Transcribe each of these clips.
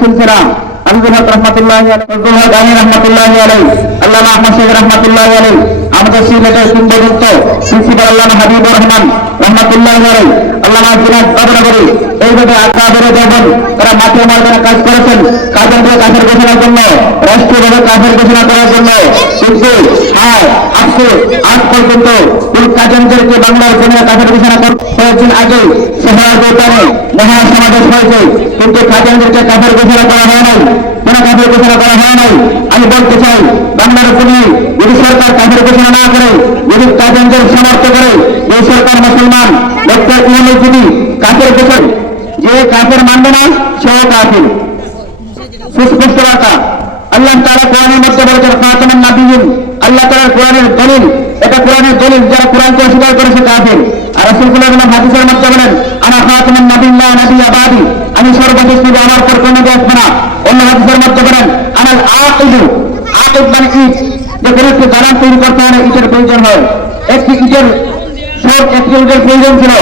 সিলসিলা আব্দুল হক রহমাতুল্লাহি আলাইহি, আব্দুল হক আলী রহমাতুল্লাহি আলাইহি, আল্লামা আহমদ শহীদ রহমাতুল্লাহি আলাইহি, আমাদের সিলেটের কিংবদন্ত প্রিন্সিপাল আল্লামা হাবিবুর রহমান রহমাতুল্লাহি আলাইহি, আল্লামা জিনাত বাবরাবরী, এইভাবে আকাবেরে দেবেন তারা মাঠে ময়দানে কাজ করেছেন কাজেন্দ্র কাফের ঘোষণার জন্য, রাষ্ট্রীয়ভাবে কাফের ঘোষণা করার জন্য। কিন্তু আজকে আজ পর্যন্ত কোন কাজেন্দ্রকে বাংলার জমিনে কাফের ঘোষণা কয়েকদিন আগে শহরের ব্যাপারে মহাসমাবেশ হয়েছে, কিন্তু কাজেন্দ্রকে কাফের ঘোষণা করা হয় নাই, কোন কাফের ঘোষণা করা হয় নাই। আমি বলতে চাই বাংলার জমিনে যদি সরকার কাফের ঘোষণা না করে, যদি কাজেন্দ্রের সমর্থ করে, এই সরকার মুসলমান ডক্টর ইউনূস যদি কাফের ঘোষণা, যে কাফের মানবে না সেও কাফের। সুস্পষ্ট বার্তা আল্লাহ তাআলা কোরআনের মধ্যে বলেছেন খাতামুন নাবিয়্যিন, আল্লাহ তাআলার কোরআনের দলিল, এটা কোরআনের দলিল, যারা কোরআনকে অস্বীকার করেছে কাফের। আর রাসূল সাল্লাল্লাহু আলাইহি ওয়াসাল্লাম হাদিসের মধ্যে বলেন আনা খাতামুন নাবিয়্যিন লা নাবিয়্যা বাদি, আমি সর্বশেষ নবী, আমার পর কোনো নবী আসবে না। অন্য হাদিসের মধ্যে বলেন আনাল আকিবু, আকিব মানে ইট, যে কোনো একটি দালান তৈরি করতে হলে ইটের প্রয়োজন হয়, একটি ইটের প্রয়োজন ছিল।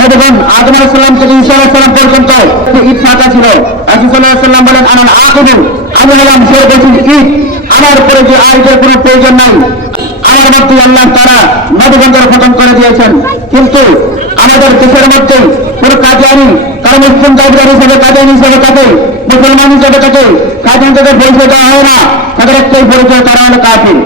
নবীগণ আদম আলাইহিস সালাম থেকে ঈসা আলাইহিস সালাম পর্যন্ত ইট ফাঁকা ছিল। রাসূল সাল্লাল্লাহু আলাইহি ওয়াসাল্লাম বলেন আনাল আকিবু, আমি হলাম সর্বশেষ ইট, আমার উপরে যে আইটের কোনো প্রয়োজন নাই। আমার মধ্যে আল্লাহ তারা নবীগণের খতম করে দিয়েছেন। কিন্তু আমাদের দেশের মধ্যে কোনো কাদিয়ানী, কারণ মুসলিম দাবিদার হিসেবে কাদিয়ানী হিসেবে থাকে, মুসলমান হিসেবে থাকে, কাদিয়ানদের পরিচয় দেওয়া হয় না, তাদের একটাই পরিচয়, তারা হলো কাফির।